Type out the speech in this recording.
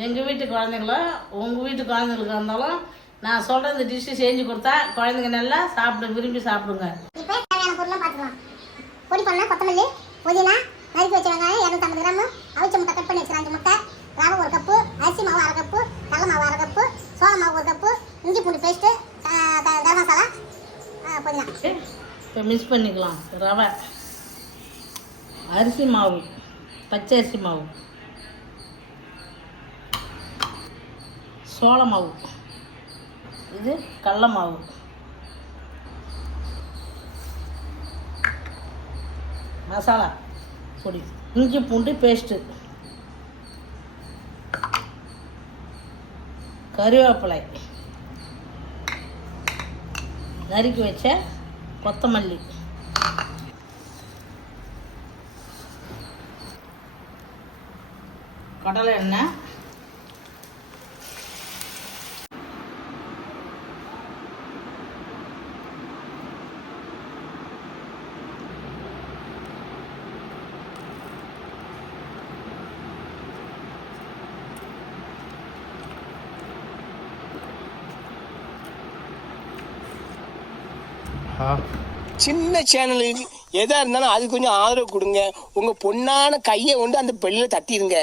எங்கள் வீட்டு குழந்தைங்களோ உங்கள் வீட்டு குழந்தைங்களுக்கு இருந்தாலும் நான் சொல்கிற இந்த டிஷ்ஷு செஞ்சு கொடுத்தா குழந்தைங்க நல்லா விரும்பி சாப்பிடுங்க. இப்போ தேவையான பொருளாக பார்த்துக்கலாம். பொடி பண்ண கொத்தமல்லி, புதினா, நறுக்கி வச்ச வெங்காயம் 250 கிராம், அவிச்ச முட்டை கட் பண்ணி வச்சு 5 முட்டை, ரவை 1 கப்பு, அரிசி மாவு 1/2 கப்பு, கடலை மாவு 1/2 கப்பு, சோள மாவு 1 கப்பு, இஞ்சி பூண்டு பேஸ்ட்டு, கரம் மசாலா, புதினா. இப்போ மிக்ஸ் பண்ணிக்கலாம். ரவை, அரிசி மாவு, பச்சை அரிசி மாவு, சோள மாவு, இது கடல மாவு, மசாலா பொடி, இஞ்சி பூண்டு பேஸ்ட்டு, கறிவேப்பிலை, நறுக்கி வச்ச கொத்தமல்லி, கடலை எண்ணெய், சின்ன சேனலுக்கு எதா இருந்தாலும் அது கொஞ்சம் ஆதரவு கொடுங்க. உங்க பொண்ணான கையை கொண்டு அந்த பெல்லில் தட்டிடுங்க.